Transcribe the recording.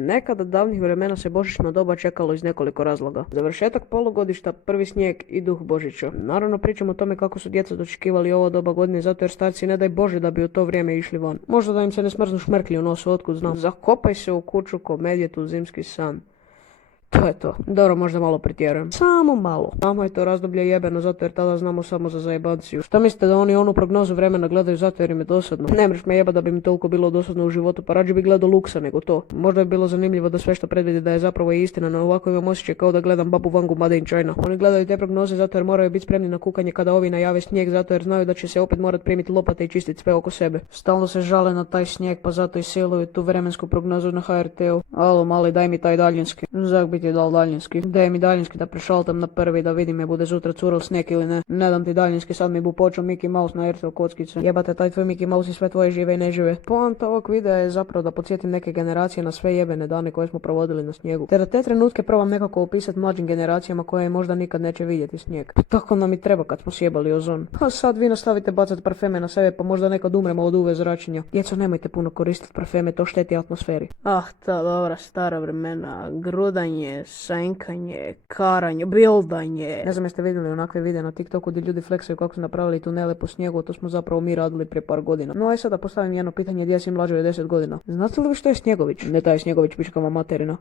Nekada davnih vremena se božićno doba čekalo iz nekoliko razloga. Završetak polugodišta, prvi snijeg i duh Božića. Naravno pričamo o tome kako su djeca dočekivali ovo doba godine zato jer starci ne daj Bože da bi u to vrijeme išli van. Možda da im se ne smrznu šmrkli u nosu, otkud znam. Zakopaj se u kuću ko medvjed u zimski san. To je to. Dobro, možda malo pretjerujem. Samo malo. Nama je to razdoblje jebeno zato jer tada znamo samo za zajebanciju. Šta mislite da oni onu prognozu vremena gledaju zato jer im je dosadno? Ne mreš me jebat da bi mi toliko bilo dosadno u životu, pa rađe bi gledao Luksa nego to. Možda je bilo zanimljivo da sve što predvidi da je zapravo i istina, no ovako imam osjećaj kao da gledam Babu Vangu Made in China. Oni gledaju te prognoze zato jer moraju biti spremni na kukanje kada ovi najave snijeg zato jer znaju da će se opet morat primiti lopate i čistiti sve oko sebe. Stalno se žale na taj snijeg pa zato i siluju tu vremensku prognozu na HRT-u. Alo mali, daj mi taj daljinski. Zak bi ti dal daljinski. Daj mi daljinski da prešaltam na prvi da vidim je bude sutra cural snijeg ili ne. Ne dam ti daljinski, sad mi bu počeo Mickey Mouse na RTL kockice. Jebate, taj tvoj Mickey Mouse i sve tvoje žive i ne žive. Poanta ovog videa je zapravo da podsjetim neke generacije na sve jebene dane koje smo provodili na snijegu. Te da te trenutke probam nekako opisati mlađim generacijama koje možda nikad neće vidjeti snijeg. Tako nam i treba kad smo sjebali ozon. A sad vi nastavite bacati parfeme na sebe pa možda nekad umremo od UV zračenja. Djeco, nemojte puno koristiti parfeme, to šteti atmosferi. Ah, ta dobra stara vremena. Grudanje, sankanje, karanje, bildanje. Ne znam jeste vidjeli onakve videe na TikToku gdje ljudi fleksaju kako su napravili tunele po snijegu, to smo zapravo mi radili prije par godina. No aj sad da postavim jedno pitanje, gdje si mlađe od 10 godina. Znate li vi što je Snjegović? Ne taj Snjegović, pičkava materina.